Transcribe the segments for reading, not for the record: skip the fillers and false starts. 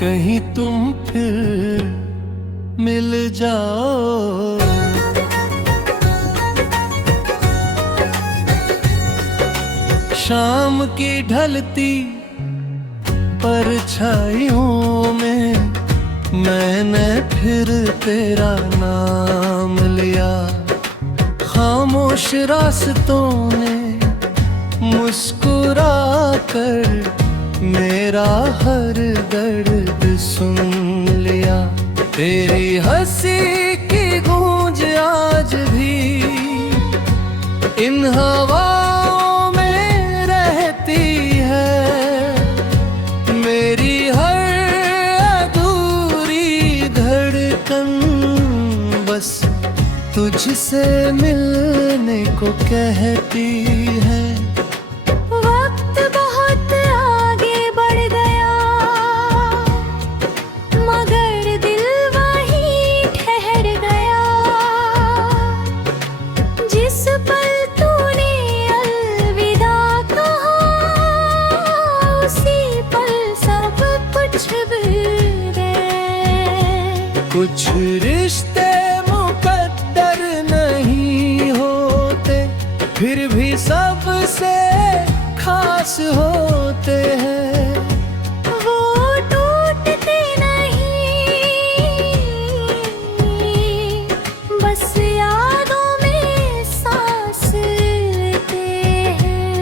कहीं तुम फिर मिल जाओ। शाम की ढलती परछाइयों में मैंने फिर तेरा नाम लिया। खामोश रास्तों ने मुस्कुरा कर मेरा हर दर्द सुन लिया। तेरी हंसी की गूंज आज भी इन हवाओं में रहती है। मेरी हर अधूरी धड़कन बस तुझसे मिलने को कहती है। वक्त बहुत आगे बढ़ गया मगर दिल वहीं ठहर गया। जिस पल तूने अलविदा कहा उसी पल सब कुछ भूल गए। कुछ रिश्ते मुकद्दर नहीं होते फिर भी सबसे खास होते हैं। वो टूटते नहीं बस यादों में सांस लेते हैं।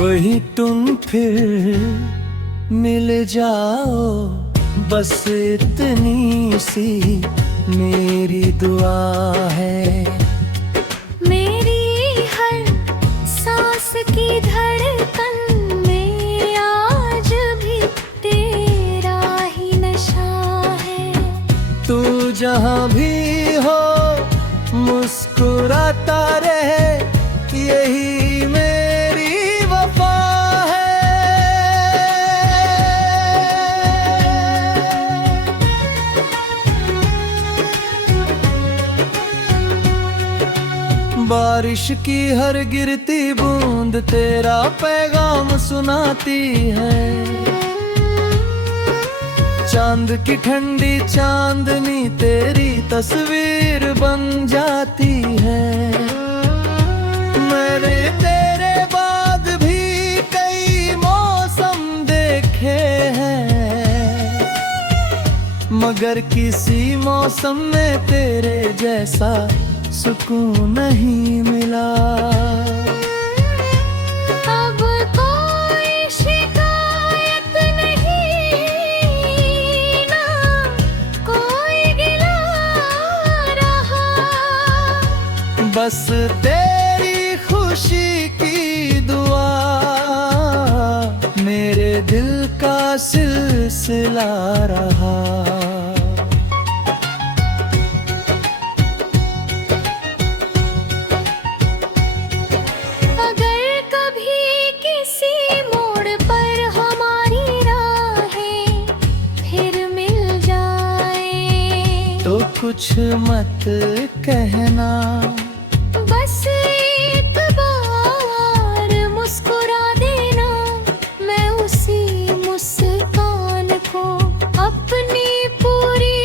वही तुम फिर मिल जाओ बस इतनी सी मेरी दुआ है। मेरी हर सांस की धड़कन में आज भी तेरा ही नशा है। तू जहाँ भी हो मुस्कुराता रहे यही मेरी वफा है। बारिश की हर गिरती बूंद तेरा पैगाम सुनाती है। चांद की ठंडी चांदनी तेरी तस्वीर बन जाती है। मैंने तेरे बाद भी कई मौसम देखे हैं मगर किसी मौसम में तेरे जैसा सुकून नहीं मिला। अब कोई शिकायत नहीं ना कोई गिला रहा। बस तेरी खुशी की दुआ मेरे दिल का सिलसिला रहा। तो कुछ मत कहना बस एक बार मुस्कुरा देना। मैं उसी मुस्कान को अपनी पूरी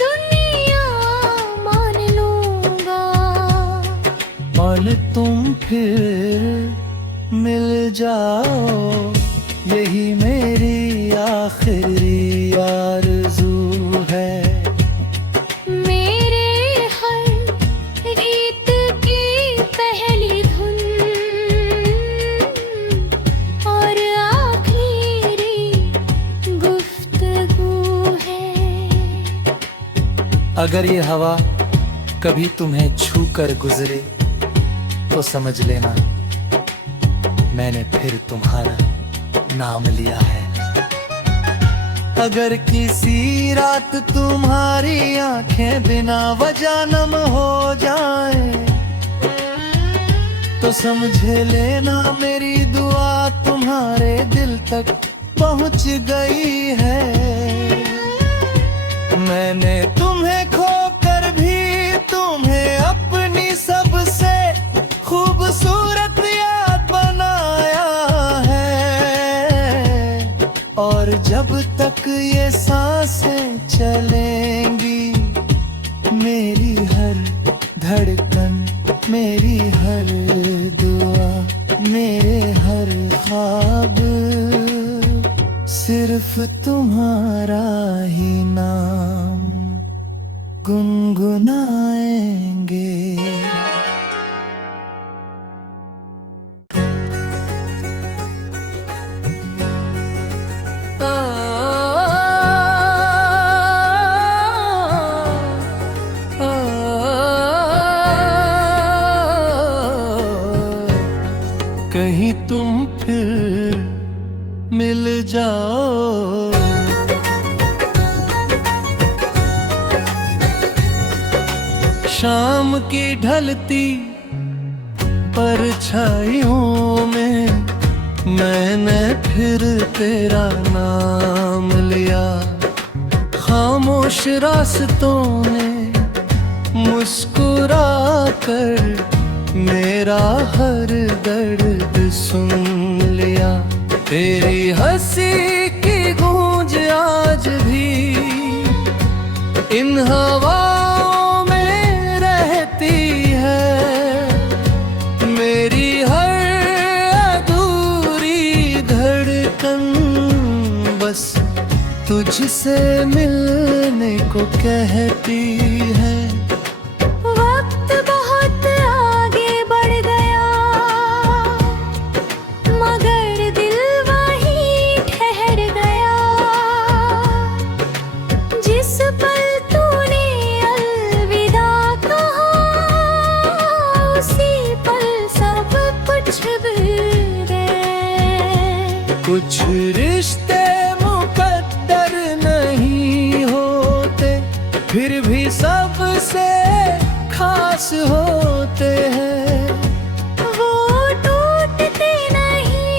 दुनिया मान लूंगा। और तुम फिर मिल जाओ यही मेरी आखिरी आरज़ू है। अगर ये हवा कभी तुम्हें छू कर गुजरे तो समझ लेना मैंने फिर तुम्हारा नाम लिया है। अगर किसी रात तुम्हारी आंखें बिना वजह नम हो जाए तो समझ लेना मेरी दुआ तुम्हारे दिल तक पहुंच गई है। मैंने तुम्हें खोकर भी तुम्हें अपनी सबसे खूबसूरत याद बनाया है। और जब तक ये सांसें चलेंगी, मेरी हर धड़कन, मेरी हर दुआ, मेरे हर ख्वाब सिर्फ तुम्हारा ही नाम गुनगुनाएंगे। कहीं तुम फिर मिल जाओ, शाम की ढलती परछाइयों में मैंने फिर तेरा नाम लिया। खामोश रास्तों ने मुस्कुरा कर मेरा हर दर्द सुन लिया। तेरी हंसी की गूंज आज भी इन हवाओं में रहती है। मेरी हर अधूरी धड़कन बस तुझसे मिलने को कहती है। वक्त बहुत आगे बढ़ गया, मगर दिल वहीं ठहर गया। जिस पल तूने अलविदा कहा, उसी पल सब कुछ भूल गए। कुछ रिश्ते मुकद्दर नहीं होते, फिर भी सबसे खास होते हैं। वो टूटते नहीं,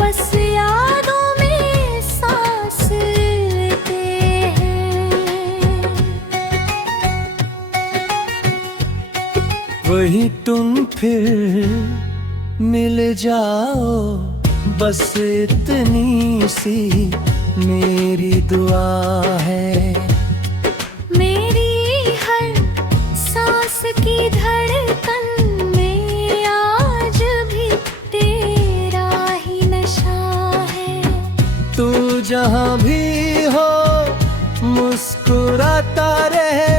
बस यादों में सांस लेते हैं। वही तुम फिर मिल जाओ, बस इतनी सी मेरी दुआ है। मेरी हर सांस की धड़कन में आज भी तेरा ही नशा है। तू जहाँ भी हो मुस्कुराता रहे,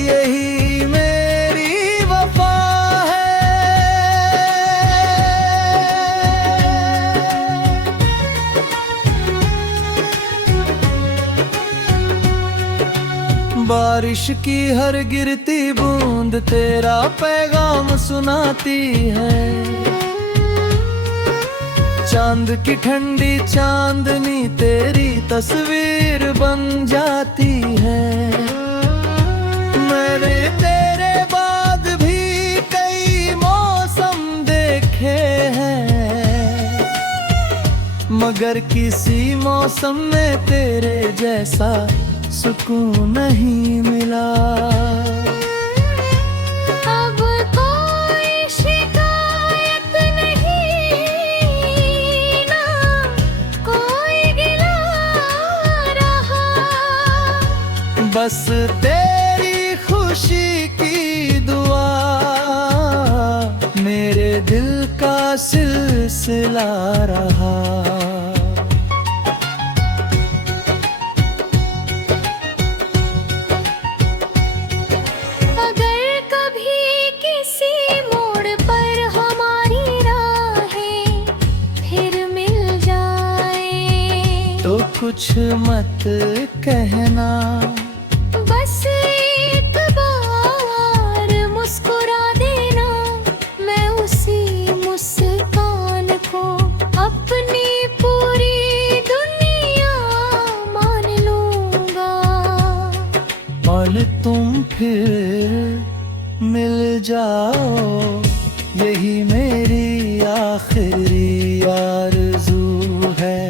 यही मेरी वफा है। बारिश की हर गिरती बूंद तेरा पैगाम सुनाती है। चांद की ठंडी चांदनी तेरी तस्वीर बन जाती है। मैंने तेरे बाद भी कई मौसम देखे हैं, मगर किसी मौसम में तेरे जैसा सुकून नहीं मिला। अब कोई शिकायत नहीं, ना कोई गिला रहा। बस तेरी खुशी की दुआ मेरे दिल का सिलसिला रहा। अगर कभी किसी मोड़ पर हमारी राहें फिर मिल जाए, तो कुछ मत कहना, बस एक बार मुस्कुरा देना। मैं उसी मुस्कान को अपनी पूरी दुनिया मान लूंगा। और तुम फिर मिल जाओ, यही मेरी आखिरी आरज़ू है।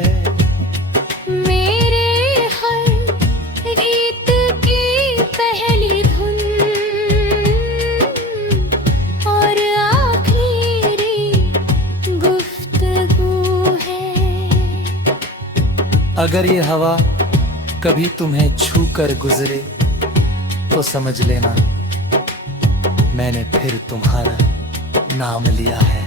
मेरे हर गीत की पहली धुन और आखिरी गुफ्तगू अगर ये हवा कभी तुम्हें छू कर गुजरे तो समझ लेना मैंने फिर तुम्हारा नाम लिया है।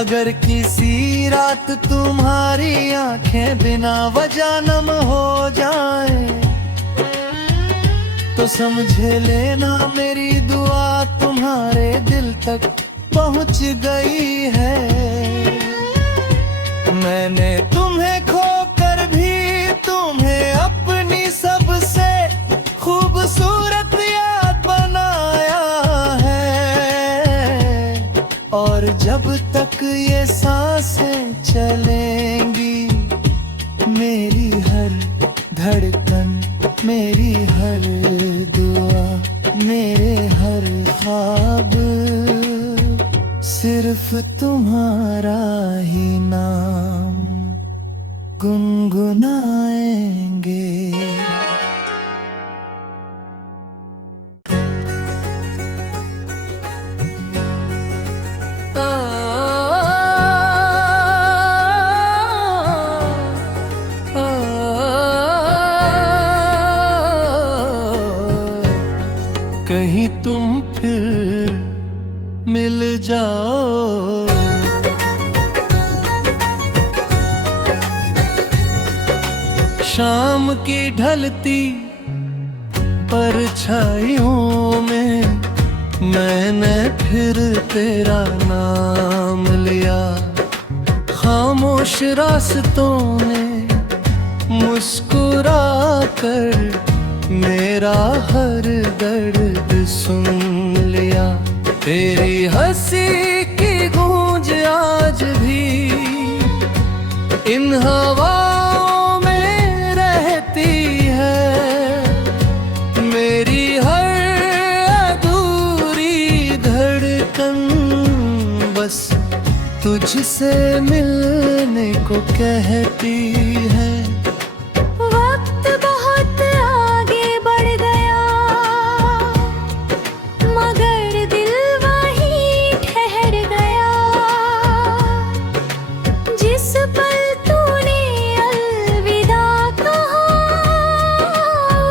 अगर किसी रात तुम्हारी आंखें बिना वजह नम हो जाए तो समझ लेना मेरी दुआ तुम्हारे दिल तक पहुंच गई है। मैंने तुम्हें खोकर भी तुम्हें अपनी सबसे खूबसूरत याद बनाया है। और जब तक ये सांसें चलेंगी मेरी हर धड़कन, मेरी हर दुआ, मेरे हर ख्वाब सिर्फ तुम्हारा ही नाम गुनगुनाएंगे। कहीं तुम फिर मिल जाओ, शाम की ढलती परछाइयों में मैंने फिर तेरा नाम लिया। खामोश रास्तों में मुस्कुरा कर मेरा हर दर्द सुन लिया। तेरी हंसी की गूंज आज भी इन हवाओं में रहती है। मेरी हर अधूरी धड़कन बस तुझसे मिलने को कहती है। वक्त बहुत आगे बढ़ गया मगर दिल वहीं ठहर गया। जिस पल तूने अलविदा कहा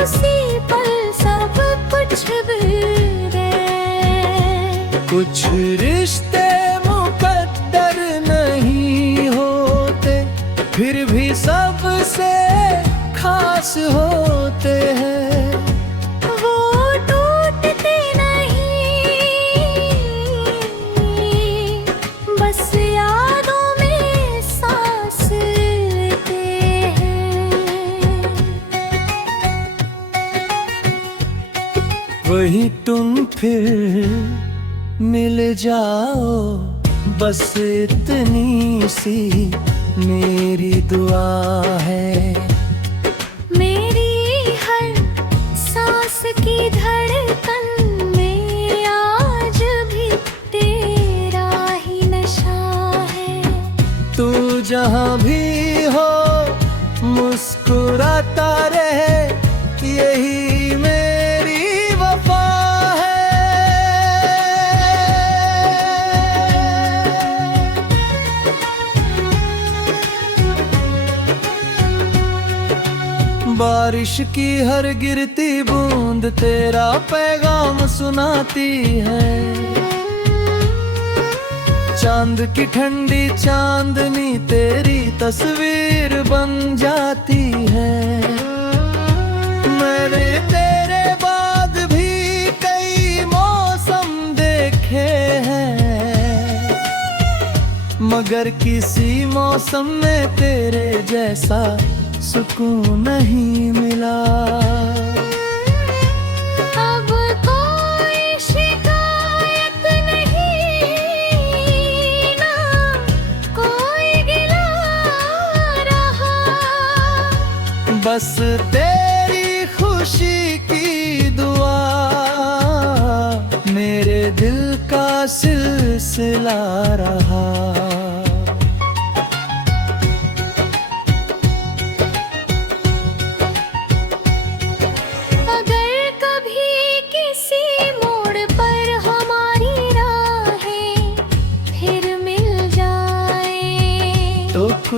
उसी पल सब कुछ भूल गए। कुछ रिश्ते मुकद्दर नहीं होते फिर भी सबसे खास होते हैं। वो टूटते नहीं बस यादों में सांस लेते हैं। वही तुम फिर मिल जाओ, बस इतनी सी मेरी दुआ है। मेरी हर सांस की धड़कन में आज भी तेरा ही नशा है। तू जहाँ भी हो मुस्कुराता रहे यही मेरी वफा है। बारिश की हर गिरती बूंद तेरा पैगाम सुनाती है। चांद की ठंडी चांदनी तेरी तस्वीर बन जाती है। मैंने तेरे बाद भी कई मौसम देखे हैं मगर किसी मौसम में तेरे जैसा सुकून नहीं मिला। अब कोई शिकायत नहीं ना कोई गिला रहा। बस तेरी खुशी की दुआ मेरे दिल का सिलसिला रहा।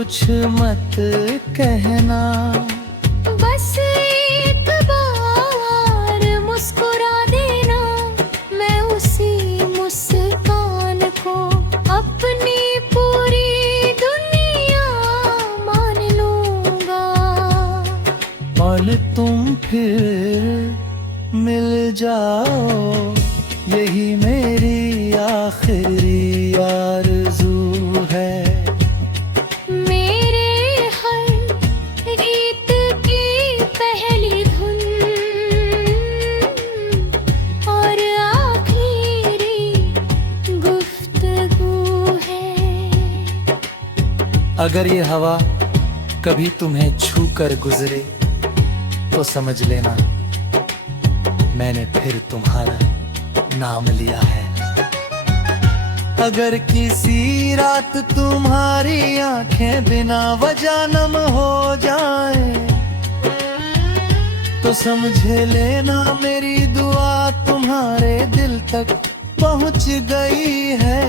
कुछ मत कहना। बस एक बार मुस्कुरा देना, मैं उसी मुस्कान को अपनी पूरी दुनिया मान लूंगा। और तुम फिर मिल जाओ, यही मेरी आखिरी आरज़ू है। मेरे हर गीत की पहली धुन और आखिरी गुफ्तगू है। अगर ये हवा कभी तुम्हें छू कर गुजरे तो समझ लेना मैंने फिर तुम्हारा नाम लिया है। अगर किसी रात तुम्हारी आंखें बिना वजह नम हो जाए तो समझ लेना मेरी दुआ तुम्हारे दिल तक पहुंच गई है।